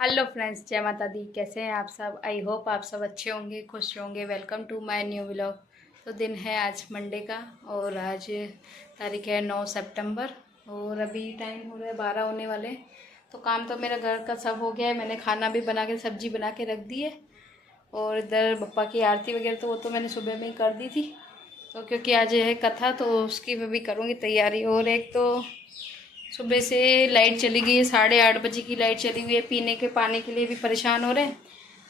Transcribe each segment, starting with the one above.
Hello friends, जय माता दी। कैसे हैं आप सब? आई होप आप सब अच्छे होंगे, खुश होंगे। Welcome to my new vlog. तो दिन है आज मंडे का और आज तारीख है 9 सितंबर और अभी टाइम हो रहा है 12 होने वाले। तो काम तो मेरा घर का सब हो गया है। मैंने खाना भी बना के सब्जी बना के रख दी है और इधर बप्पा की आरती वगैरह तो वो तो मैंने सुबह में ही कर दी थी। तो क्योंकि आज है कथा तो उसकी मैं भी करूँगी तैयारी। और एक तो सुबह से लाइट चली गई है, 8:30 बजे की लाइट चली हुई है। पीने के पानी के लिए भी परेशान हो रहे हैं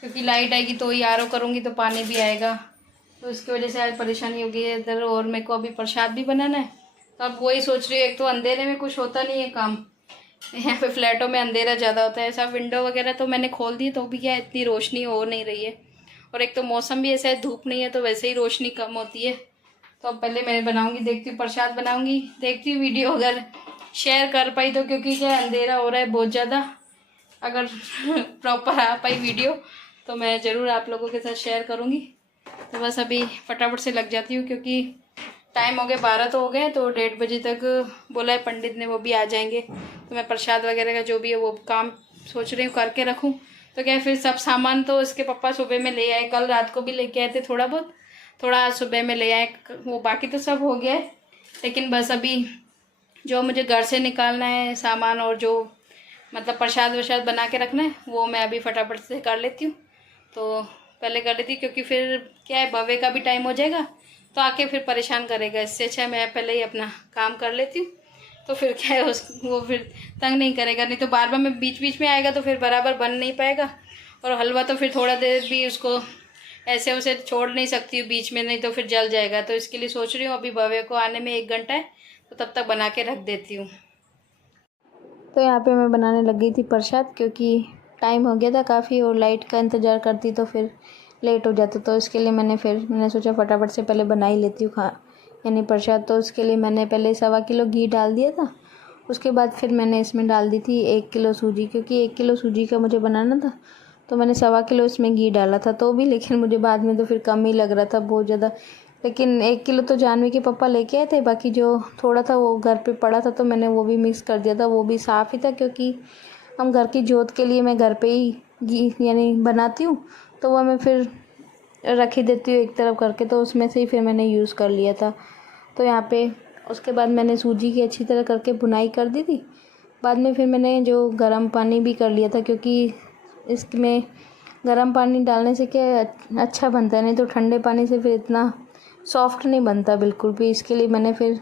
क्योंकि लाइट आएगी तो ही आरओ करूँगी तो पानी भी आएगा। तो इसकी वजह से आज परेशानी हो गई है इधर। और मेरे को अभी प्रसाद भी बनाना है तो अब वही सोच रही हूँ। एक तो अंधेरे में कुछ होता नहीं है काम, यहाँ पे फ्लैटों में अंधेरा ज़्यादा होता है। सब विंडो वगैरह तो मैंने खोल दी तो भी क्या इतनी रोशनी हो नहीं रही है। और एक तो मौसम भी ऐसा है, धूप नहीं है तो वैसे ही रोशनी कम होती है। तो अब पहले मैं बनाऊंगी, देखती हूँ प्रसाद बनाऊंगी, देखती हूँ वीडियो अगर शेयर कर पाई तो, क्योंकि क्या अंधेरा हो रहा है बहुत ज़्यादा। अगर प्रॉपर आ पाई वीडियो तो मैं ज़रूर आप लोगों के साथ शेयर करूँगी। तो बस अभी फटाफट से लग जाती हूँ क्योंकि टाइम हो गया 12 तो हो गए। तो 1:30 बजे तक बोला है पंडित ने, वो भी आ जाएंगे। तो मैं प्रसाद वगैरह का जो भी है वो काम सोच रही हूँ करके रखूँ। तो क्या फिर सब सामान तो इसके पापा सुबह में ले आए, कल रात को भी लेके आए थे थोड़ा बहुत, थोड़ा आज सुबह में ले आए। वो बाकी तो सब हो गया है, लेकिन बस अभी जो मुझे घर से निकालना है सामान और जो मतलब प्रसाद वरसाद बना के रखना है वो मैं अभी फटाफट से कर लेती हूँ। तो पहले कर लेती हूँ क्योंकि फिर क्या है भव्य का भी टाइम हो जाएगा तो आके फिर परेशान करेगा। इससे अच्छा मैं पहले ही अपना काम कर लेती हूँ तो फिर क्या है वो फिर तंग नहीं करेगा। नहीं तो बार बार मैं बीच बीच में आएगा तो फिर बराबर बन नहीं पाएगा। और हलवा तो फिर थोड़ा देर भी उसको ऐसे उसे छोड़ नहीं सकती हूँ बीच में, नहीं तो फिर जल जाएगा। तो इसके लिए सोच रही हूँ अभी भव्य को आने में 1 घंटा है तो तब तक बना के रख देती हूँ। तो यहाँ पे मैं बनाने लग गई थी प्रसाद क्योंकि टाइम हो गया था काफ़ी और लाइट का इंतज़ार करती तो फिर लेट हो जाता। तो इसके लिए मैंने सोचा फटाफट से पहले बना ही लेती हूँ यानी प्रसाद। तो उसके लिए मैंने पहले 1.25 किलो घी डाल दिया था। उसके बाद फिर मैंने इसमें डाल दी थी 1 किलो सूजी, क्योंकि 1 किलो सूजी का मुझे बनाना था। तो मैंने 1.25 किलो इसमें घी डाला था तो भी, लेकिन मुझे बाद में तो फिर कम ही लग रहा था बहुत ज़्यादा। लेकिन 1 किलो तो जानवी के पापा लेके आए थे, बाकी जो थोड़ा था वो घर पे पड़ा था तो मैंने वो भी मिक्स कर दिया था। वो भी साफ़ ही था क्योंकि हम घर की जोत के लिए मैं घर पे ही घी यानी बनाती हूँ तो वह मैं फिर रख ही देती हूँ एक तरफ करके। तो उसमें से ही फिर मैंने यूज़ कर लिया था। तो यहाँ पे उसके बाद मैंने सूजी की अच्छी तरह करके भुनाई कर दी थी। बाद में फिर मैंने जो गर्म पानी भी कर लिया था क्योंकि इसमें गर्म पानी डालने से क्या अच्छा बनता है, नहीं तो ठंडे पानी से फिर इतना सॉफ्ट नहीं बनता बिल्कुल भी। इसके लिए मैंने फिर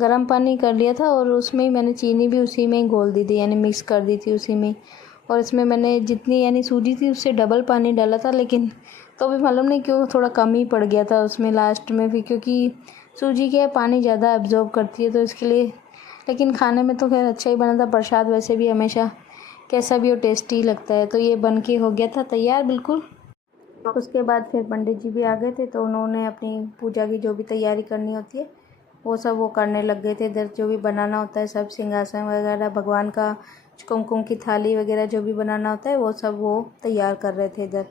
गर्म पानी कर लिया था और उसमें ही मैंने चीनी भी उसी में ही घोल दी थी यानी मिक्स कर दी थी उसी में। और इसमें मैंने जितनी यानी सूजी थी उससे डबल पानी डाला था, लेकिन तो भी मालूम नहीं क्यों थोड़ा कम ही पड़ गया था उसमें लास्ट में भी, क्योंकि सूजी क्या है पानी ज़्यादा एब्जॉर्ब करती है तो इसके लिए। लेकिन खाने में तो खैर अच्छा ही बना था प्रसाद, वैसे भी हमेशा कैसा भी हो टेस्टी लगता है। तो ये बन के हो गया था तैयार बिल्कुल। उसके बाद फिर पंडित जी भी आ गए थे तो उन्होंने अपनी पूजा की जो भी तैयारी करनी होती है वो सब वो करने लग गए थे। इधर जो भी बनाना होता है सब सिंहासन वगैरह, भगवान का कुमकुम की थाली वगैरह जो भी बनाना होता है वो सब वो तैयार कर रहे थे इधर।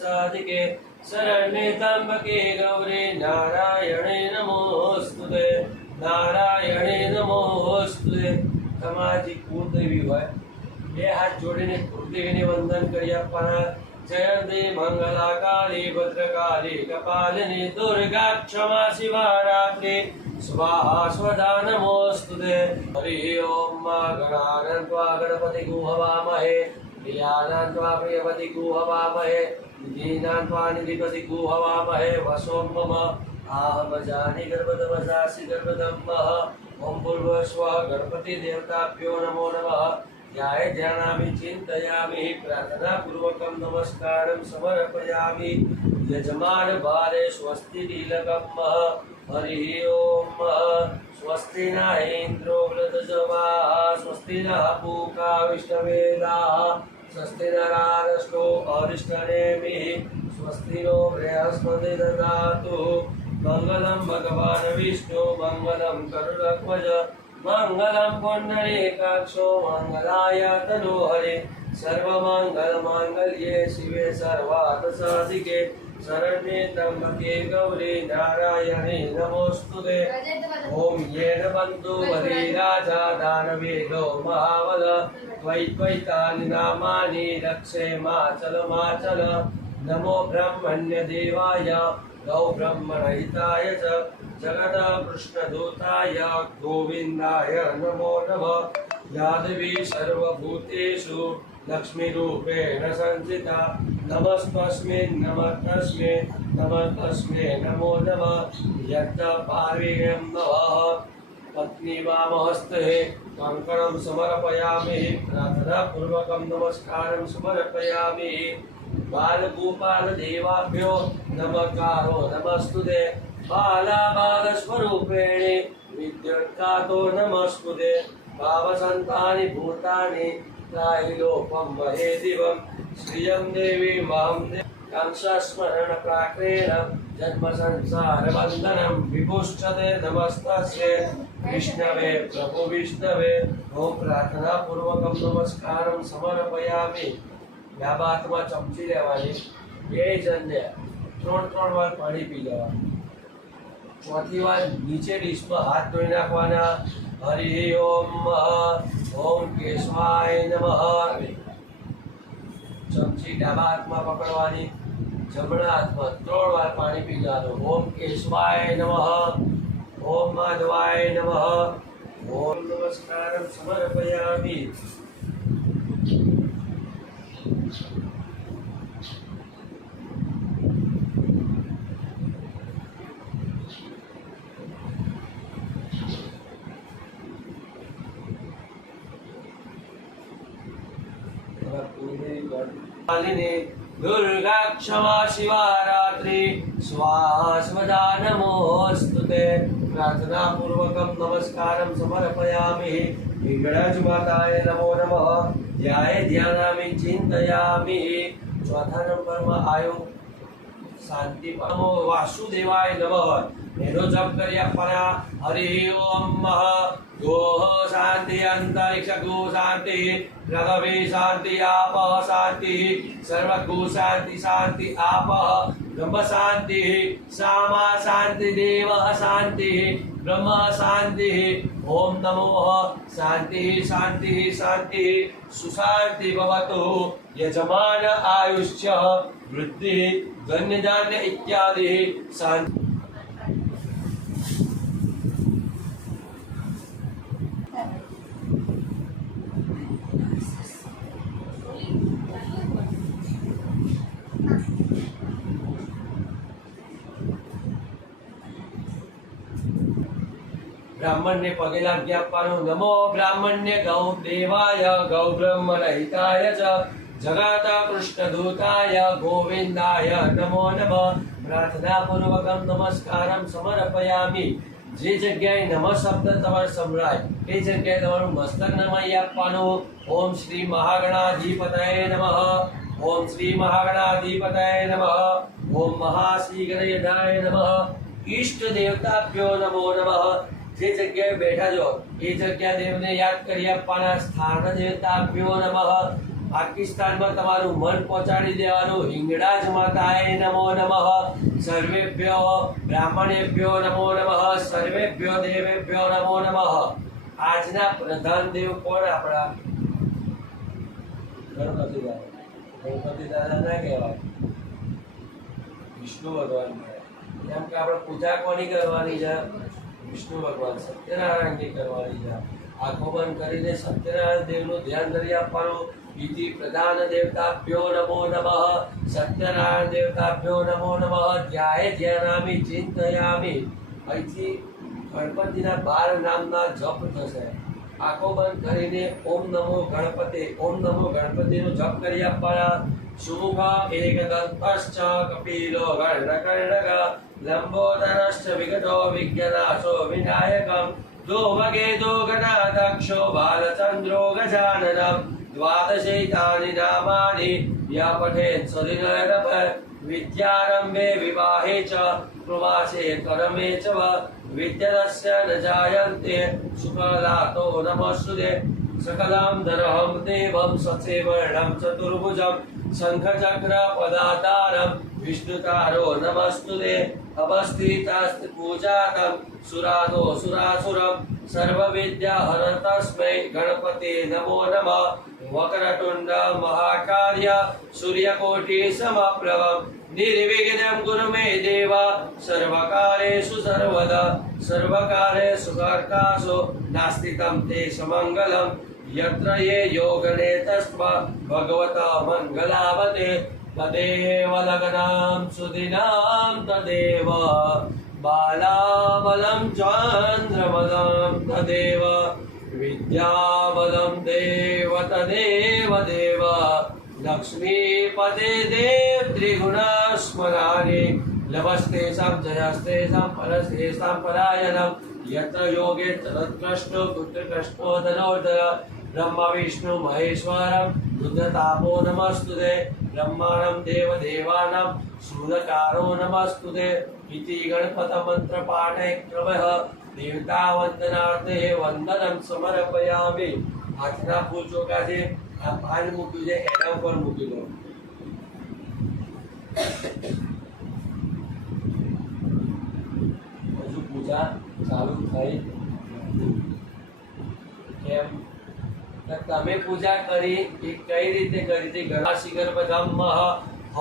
साधिके शरण्ये त्र्यंबके गौरी नारायणे नमोस्तुते, नारायणे नमोस्तुते। તમારી કુળદેવી હોય બે હાથ જોડીને કુળદેવીને વંદન કરી આપવાના। જયંતી મંગલા કાળી ભદ્રકાળી કપાલિની દુર્ગા ક્ષમા શિવા રાત્રિ સ્વાહા સ્વધા નમોસ્તુતે। હરિ ઓમ ગણાનંત્વા ગણપતિ ગુહવામહે, પ્રિયાનંત્વા પ્રિયપતિ ગુહવામહે, निधीनान्त्वा निधिपति गुहवामहे। वसों मम आहम जानि गर्भदमसासि गर्भदम्मः ओम भूर्भुवस्वः गणपति देवताभ्यो नमो नमः ध्याये ध्यानामि चिन्तयामि प्रार्थना पूर्वकं नमस्कारं समर्पयामि यजमान बाले स्वस्ति नीलकम् हरि ओम स्वस्ति न इंद्रो वृद्धजवाः स्वस्ति न पूका विष्णवेदाः स्वस्ति नरारष्टो अरिष्टनेमिः स्वस्ति नो बृहस्पति ददातु मंगलम भगवान विष्णु मंगलम गरुड़ध्वज मंगलम पुंडरीकाक्षो मंगलाय तनोहरे सर्वमंगल मांगल्ये शिवे सर्वार्थ साधिके शरण्ये त्र्यंबके गौरी नारायणे नमोस्तुते ओम येन बन्धु बली राजा दानवेदो महाबल द्वैतानि नामानि रक्षे माचल माचल नमो ब्रह्मण्य देवाय गौ ब्रह्मणहिताय च जगत कृष्णदूताय गोविन्दाय नमो नमः यादवी सर्वभूतेषु लक्ष्मीरूपेण संस्थिता नमस्तस्मै नमो नमः यत्र पार्वेयं नमः पत्नी वामहस्ते कंकणं समर्पयामि प्रार्थनापूर्वकं नमस्कारं समर्पयामि बालगोपाल देवाभ्यो नमकारो नमस्तुते बालाबालस्वरूपेणे विद्युत्कातो नमस्तुते भावसन्तानि भूतानि त्राहिलोकं महे दिवं श्रियं देवी मां कंसस्मरण प्राक्रेण जन्म संसार बंधनं विपुष्टते नमस्तस्यै विष्णवे प्रभु विष्णवे ओम प्रार्थना पूर्वकं नमस्कारं समर्पयामि या बातમાં ચમચી લેવાની બે જણને ત્રણ વાર પાણી પી લેવાનું ચોથી વાર નીચે ડીશમાં હાથ ધોઈ નાખવાના હરિ ઓમ ઓમ કેશવાય નમઃ ચમચી ડાબા હાથમાં પકડવાની જમણા હાથમાં 3 વાર પાણી પી લેવાનું ઓમ કેશવાય નમઃ ઓમ માધવાય નમઃ ઓમ નમસ્કારં સમર્પયામિ दुर्गा क्षमा शिवा रात्रि स्वाहा स्वदा नमोस्तुते प्रार्थना पूर्वकं नमस्कारं समर्पयामि विघ्नराज माताय नमो नमः ध्याये ध्यानामि चिन्तयामि चौथा नंबर में आयो शांति नमो वासुदेवाय नमः एनो जप કર્યા પરા હરિ ઓમ गोः शांति अंतरिक्ष गो शांति पृथ्वी शांति आप शांति सर्वगो शांति शांति आप ब्रह्म शांति सामा शांति देव शांति ब्रह्म शांति ओम नमो शांति शांति शांति सुशांति भवतु यजमान आयुष्य वृद्धि धन्य धान्य इत्यादि शांति ब्राह्मण ने पगे लागी आपवानो नमो ब्राह्मण्य गौ देवाय गौ ब्रह्मण हिताय च जगत कृष्ण दूताय गोविंदाय नमो नमः प्रार्थना पूर्वकं नमस्कारं समर्पयामि जे जग्याए नमः शब्द तमारे संभळाय ए जग्याए तमारुं मस्तक नमाई आपवानुं ओम श्री महागणाधिपतये नमः ओम श्री महागणाधिपतये नमः ओम महाश्री गणेशाय नमः इष्ट देवताभ्यो नमो नमः जे जग्याए बैठा जो ए जग्या देवने याद करी आपवाना स्थान देवताभ्यो नमः पाकिस्तान में तमारू मन पहोंचाड़ी देवानुं हिंगळाज माताए नमो नमः सर्वेभ्यो ब्राह्मणेभ्यो नमो नमः सर्वेभ्यो देवेभ्यो नमो नमः आजना प्रधान देव कोण आपड़ा गणपति दादा ना कहेवाय विष्णु भगवान केम के आपणे पूजा कोनी करवानी छे विष्णु भगवान सत्यनारायण की करवानी छे आंखों बंद करीने सत्यनारायण देवनुं ध्यान धरी आपवानुं इति प्रधान देवताभ्यो नमो नमः सत्यनारायण देवताभ्यो नमो नमः ध्याये ध्यानामि चिन्तयामि અહીંથી ગણપતિના 12 નામના જપ થશે. આંખો બંધ કરીને ઓમ નમો ગણપતિ નો જપ કરી આપવાના. સુમુખ એકદંતશ્ચ કપિલો ગણકર્ણક લંબોદરશ્ચ વિગતો વિઘ્નનાશો વિનાયકમ ધૂમકેતો ગણાધક્ષો બાલચંદ્રો ગજાનનમ દ્વાદશૈતાની નામાની યા પઠેત સદિનરપ વિદ્યારંભે વિવાહે ચ પ્રવાસે કરમે ચ વિદ્યારસ્ય ન જાયન્તે શુક્લાતો નમસ્તુતે सकलां धरहं देवं सचेवर्णं चतुर्भुजं शंखचक्र पदातारं विष्णुतारो नमस्तुते अवस्थितास्ति पूजातं सुरानो सुरासुरं सर्वविद्याहर तस्मै गणपते नमो नमः वक्रतुण्ड महाकार्य सूर्यकोटि समप्रभं निर्विघ्नं कुरु मे देव सर्वकारेषु सर्वदा सर्वकारेषु कर्तासु नास्ति तं ते समङ्गलं यत्र ये योगने तस्मा भगवता मङ्गलावते तदेव लग्नां सुदिनां तदेव बालाबलं चन्द्रबलं तदेव विद्याबलं देव तदेव देव लक्ष्मीपदे देव त्रिगुणस्मराणि लभस्तेषां जयस्तेषां परस्तेषां परायणं यत्र योगे तदत्कृष्णो पुत्रकृष्णो धनोर्धर ब्रह्मा विष्णु महेश्वरं रुद्रतापो नमस्तुते ब्रह्माणं देवदेवानां शूलकारो नमस्तुते इति गणपतमन्त्रपाठे क्रमः देवतावन्दनार्थे वन्दनं समर्पयामि. हाथना पूछो काजे आ पान મૂક્યું છે એના ઉપર મૂકી દો. હજુ પૂજા ચાલુ થઈ કેમ? તમે પૂજા કરી એ કઈ રીતે કરી હતી? ગણાશી ગર્ભધમ્મઃ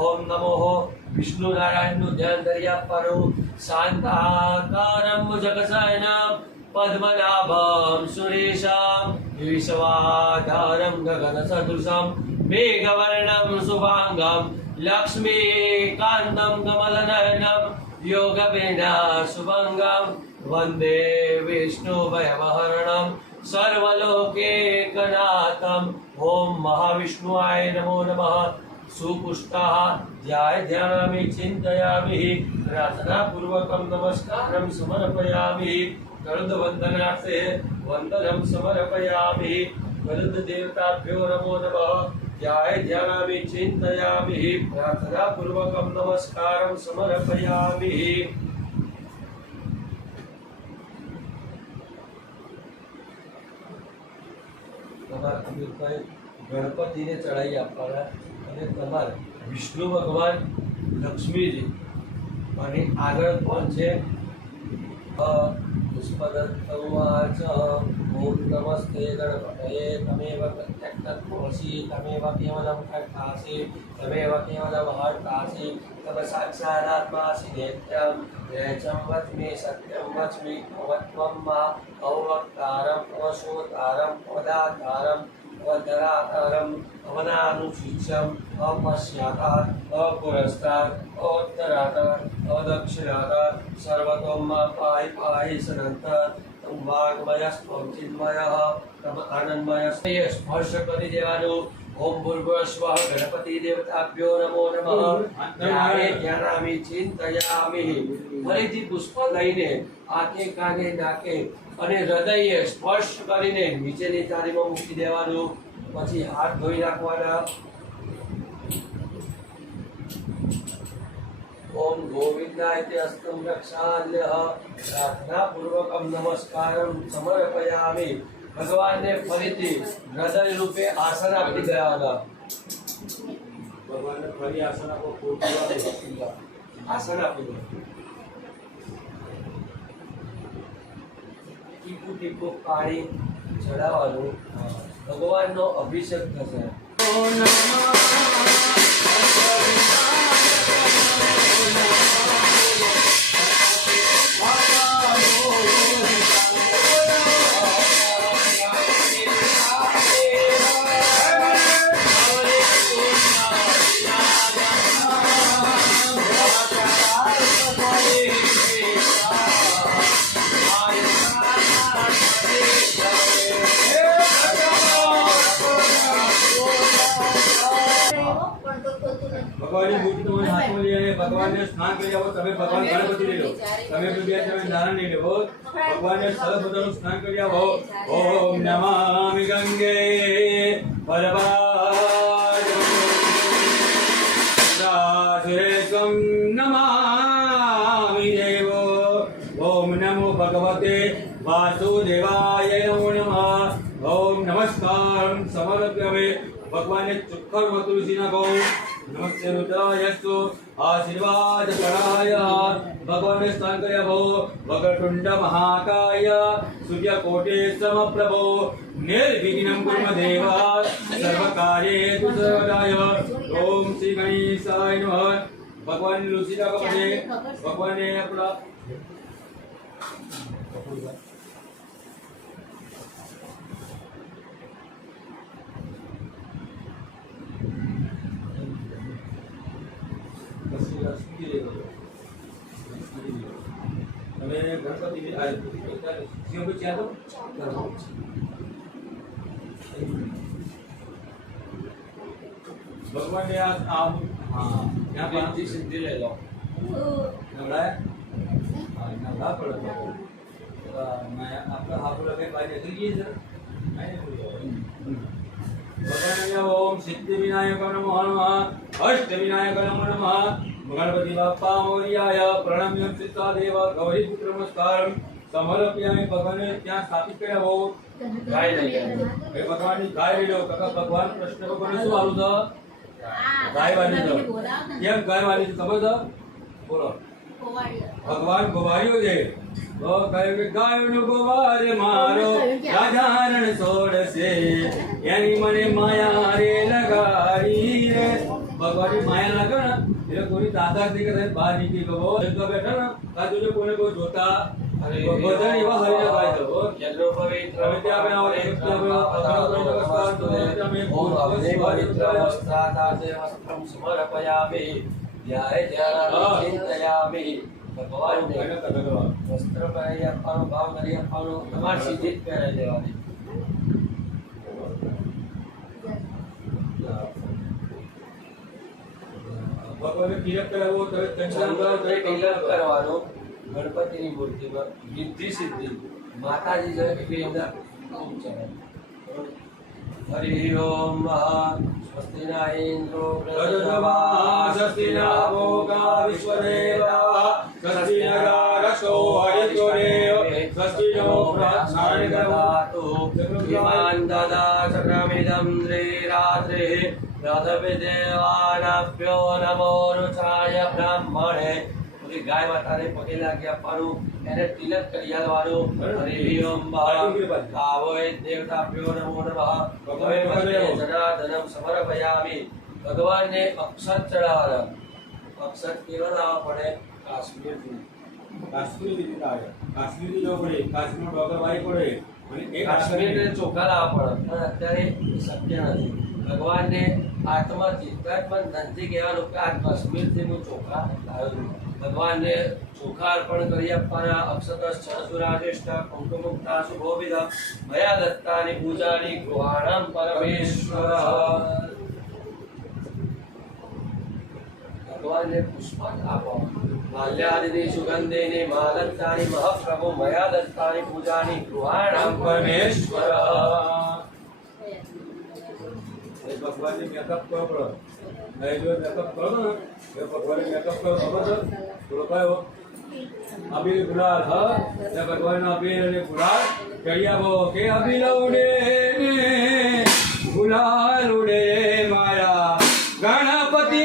ઓમ નમો વિષ્ણુ નારાયણનું ધ્યાન કરી આપવાનું. શાંતાકારમ જગશયનમ પદ્મનાભમ સુરેશમ વિશ્વાધારમ ગગન સદૃશમ મેઘવર્ણમ શુભાંગમ લક્ષ્મીકાંતમ કમલનયનમ યોગવિના શુભંગમ વંદે વિષ્ણુ ભયવહરણમ सर्वलोकेकनाथम ओम महाविष्णुआय नमो नमः. सुपुष्टाः ध्यायामि चिन्तयामि प्रार्थना पूर्वकं नमस्कारं समर्पयामि. गरुड वंदनार्थे वंदनं समर्पयामि. गरुड देवताभ्यो नमो नमः. ध्यायामि चिन्तयामि प्रार्थना पूर्वकं नमस्कारं समर्पयामि. તમારા અમિતભાઈ ગણપતિને ચડાવી આપવાના અને તમારા વિષ્ણુ ભગવાન લક્ષ્મીજી અને આગળ કોણ છે? પુષ્પદત્તવાચ ઓમ નમસ્તે ગણપતયે તમેવ પ્રત્યક્ષમસી તમેવ કેવલમ કર્તાસી તમેવ કેવલમ હર્તાસી તમ સાક્ષાદાત્માસી નિત્યમ રેચમ વચ્મે સત્યમ વચ્મે ભવત્વમ મા અવક્તારમ અવશોતારમ પદાતારમ અવધરાતારમ અવનાનુશિષ્યમ અપશ્યાતા અપુરસ્તાર અવત્તરાતા અદક્ષિણાતા સર્વતોમાં પાય પાય સનંત તમ વાગ્મયસ્ત્વમ ચિન્મયઃ તમ આનંદમય સ્પર્શ કરી દેવાનું. ઓમ ભૂર્ભુવઃ સ્વઃ ગણપતિ દેવતાભ્યો નમો નમઃ. ધ્યાયામિ ચિંતયામિ. ફરીથી પુષ્પ લઈને આંખે કાને નાકે અને હૃદયે સ્પર્શ કરીને નીચેની થાળીમાં મૂકી દેવાનું. પછી હાથ ધોઈ નાખવાના. ओम गोविंदाय ते अस्तम रक्षाल्यः. प्रार्थना पूर्वकम नमस्कारम समर्पयामि. भगवान ने फरीથી હૃદય રૂપે આસન આપી દેવાના. ભગવાન ને ફરી આસન આપો. આસન આપી દો. ટીપુ ટીપુ પાણી ચડાવવાનું. ભગવાનનો અભિષેક થશે. ભગવાનની મૂર્તિ તમારા હાથમાં લઈ અને ભગવાનને સ્નાન કરી આવો. તમે ભગવાન ગણપતિ લઈ લો, તમે બીજા તમે નારાયણ લઈ લો. ભગવાનને સરસ મજાનું સ્નાન કરી આવો. ઓમ નમામિ ગંગે પરમાત્મ નમામિ દેવો. ઓમ નમો ભગવતે વાસુદેવાય નમો નમઃ. ઓમ નમસ્કાર સમર્પ્યામિ. ભગવાનને ચોખ્ખર તુલસી નાખો. નમસ્તે રુદ્રાયસ્તુ આશીર્વાદ કરાય. ભગવાનને સ્નાન કર્યા ભો. વક્રતુંડ મહાકાય સૂર્યકોટે સમપ્રભો નિર્વિઘ્नं કુર્મ દેવ સર્વકાર્યેષુ સર્વદાય. ઓમ શ્રી ગણેશાય નમઃ. ભગવાનને તુલસી નાખો. પછી ભગવાનને આપણા તમે ગણપતિ ભગવાનને આમ ત્યાં સિદ્ધિ લઈ લો. નવડાય નવડા પડે આપણે આપણો કઈ બાજુ થઈ ગઈ છે. ઓમ સિદ્ધિ વિનાયક નમો નમઃ. અષ્ટ વિનાયક નમો નમઃ. ગણપતિ બાપ્પા મોર્યાય પ્રણમ્ય સીતા દેવ ગૌરી પુત્ર નમસ્કાર સમર્પ્યામિ. ભગવાનને ત્યાં સ્થાપિત કર્યા હો. ગાય લઈ લો. એ ભગવાનની ગાય લઈ લો. કાકા ભગવાન કૃષ્ણ ભગવાન શું આલું છે? ગાય વાલી છે. કેમ ગાય વાલી છે ખબર છે? બોલો. ભગવાન ગોવાળિયો છે. તો કહ્યું કે ગાયનો ગોવાર મારો રાજારણ છોડશે એની મને માયા રે લગાડી રે. ભગવાનની માયા લાગે ને એટલે કોઈ તાકાત નહીં કરે બહાર નીકળી ગયો. બેઠા ને કાજુ જો કોઈને કોઈ જોતા અને બધા એવા હરિયા ગાય છે. યજ્ઞો પવિત્ર તમે ત્યાં આવો નમસ્કાર તો તમે ઓમ અગ્નિ પવિત્ર વસ્ત્રાતાસે વસ્ત્રમ સમર્પયામિ. ધ્યાય ધ્યાન ચિંતયામિ. ભગવાનને વસ્ત્ર પહેરી આપવાનો, ભાવ કરી આપવાનો, તમારી સિદ્ધિ જ પહેરાઈ દેવાની. ભગવાનને તિલક કરાવો. તમે કંચન કરો. તિલક કરવાનું ગણપતિની મૂર્તિમાં સિદ્ધિ સિદ્ધિ માતાજી છે એટલી અંદર ખૂબ ચડાય. હરિ ઓમ સ્વસ્તિ ના ઇન્દ્રો રજતમા સ્વસ્તિ ના ભોગા વિશ્વદેવા સ્વસ્તિ નગારક્ષો હરિદ્વરેવ સ્વસ્તિ નો પ્રાર્થનાય દદાતુ ઇમાન દદા ચક્રમિદં રાત્રે રાધવિદેવાનાભ્યો નમો રુચાય બ્રહ્મણે. બધી ગાય માતાને પગે લાગી આપવાનું, એને તિલક કરી આલવાનું. હરિ ઓમ ભાવોય દેવતાભ્યો નમો નમઃ. ભગવે જનાર્દનમ સમર્પયામિ. ભગવાનને અક્ષત ચડાવવાના. અક્ષત કેવા લાવવા પડે? કાશ્મીરથી. કાશ્મીરી કાશ્મીરી જો પડે, કાશ્મીર ડોગર વાઈ પડે અને એક કાશ્મીરને ચોખા લાવવા પડે, પણ અત્યારે એ શક્ય નથી. ભગવાનને આત્માથી ધનથી કહેવાનું કે આ કાશ્મીરથી હું ચોખા લાવ્યો છું. ભગવાનને ચોખા અર્પણ કરી આપવાના. અક્ષતશ્ચ સુરાજેષ્ઠ કુંકુમુક્તા શુભોવિધ મયા દત્તાની પૂજાની ગૃહાણમ પરમેશ્વર. ભગવાનને પુષ્પ આપો. માલ્યાદિની સુગંધેની મા દત્તાની મહાપ્રભુ મયા દત્તાની પૂજાની ગૃહાણમ પરમેશ્વર. ભગવાનને મેકઅપ કરો પડો. નહીં જો મેકઅપ કરો ને એ ભગવાનને મેકઅપ કરો ખબર છે? થોડો કયો અબીર ગુલાલ હા તે ભગવાનનો અબીર અને ગુલાલ કરી આવો કે અબીર ઉડે ગુલાલ ઉડે મારા ગણપતિ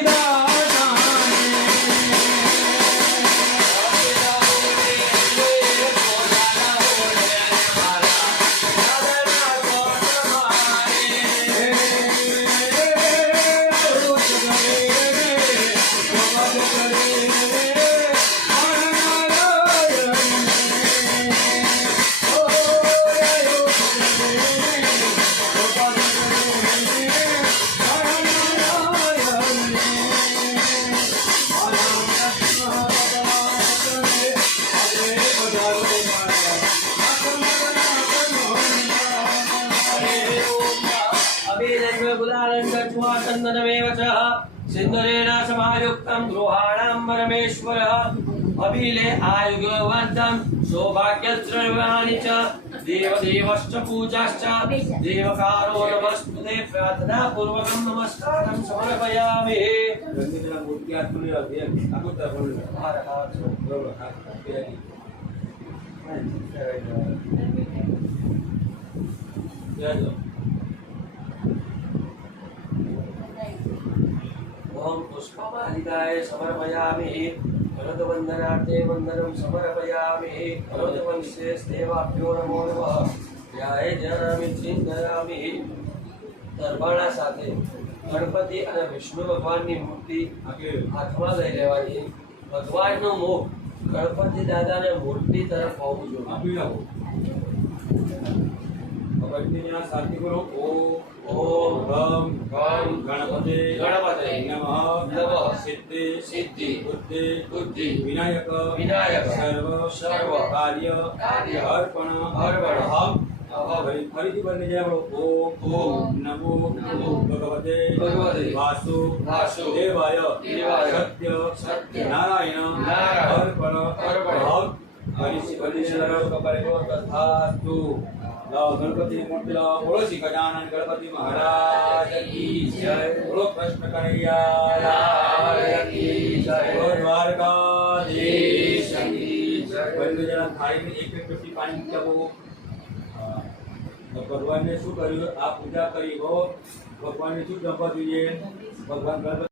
અભિજન્મ ગુલાલં ગચ્છ્વા ચંદનમેવ ચ सिंदूरेण समायुक्तं गृहाणां परमेश्वरः अभिले आयुर्वर्धं सौभाग्यद्रव्याणि च देवदेवश्च पूजाश्च देवकारो नमस्तुते प्रार्थना पूर्वकं नमस्कारं समर्पयामि ગંગેના મૂર્તિ આત્મને અભિયમ આખું તરફ બરોબર હા ओम पुष्पमालिकाय समर्पयामि भरतवन्दनार्थे वन्दनं समर्पयामि भरतवंशे देवाभ्यो नमो नमः ध्याये ध्यानामि चिन्तयामि દરબાણા સાથે ગણપતિ અને વિષ્ણુ ભગવાનની મૂર્તિ હાથમાં લઈ લેવાની ભગવાનનું મુખ ગણપતિ દાદાને મૂર્તિ તરફ હોવું જોઈએ આપી રાખો ભગવતીના સાથી બોલો ઓમ રમ ગમ ગણપતે ગણપતે નમઃ નમઃ સિદ્ધિ સિદ્ધિ બુદ્ધિ બુદ્ધિ વિનાયક વિનાયક સર્વ કાર્ય અર્પણ અર્પણ ફરીથી બંને જાય ઓમ નમો ભગવતે વાસુ દેવાય સત્ય નારાયણ અર્પણ ગણપતિ મૂર્તિ બોલો શ્રી ગજાનન ગણપતિ મહારાજ કી જય બોલો કૃષ્ણ કનૈયા કી જય બોલો દ્વારકાધીશ કી જય બંને થાળી એક એક ટોટી પાણી મૂક્યા ભગવાનને શું કર્યું આ પૂજા કરી હો ભગવાનને શું જમવા જોઈએ ભગવાન ગણપતિ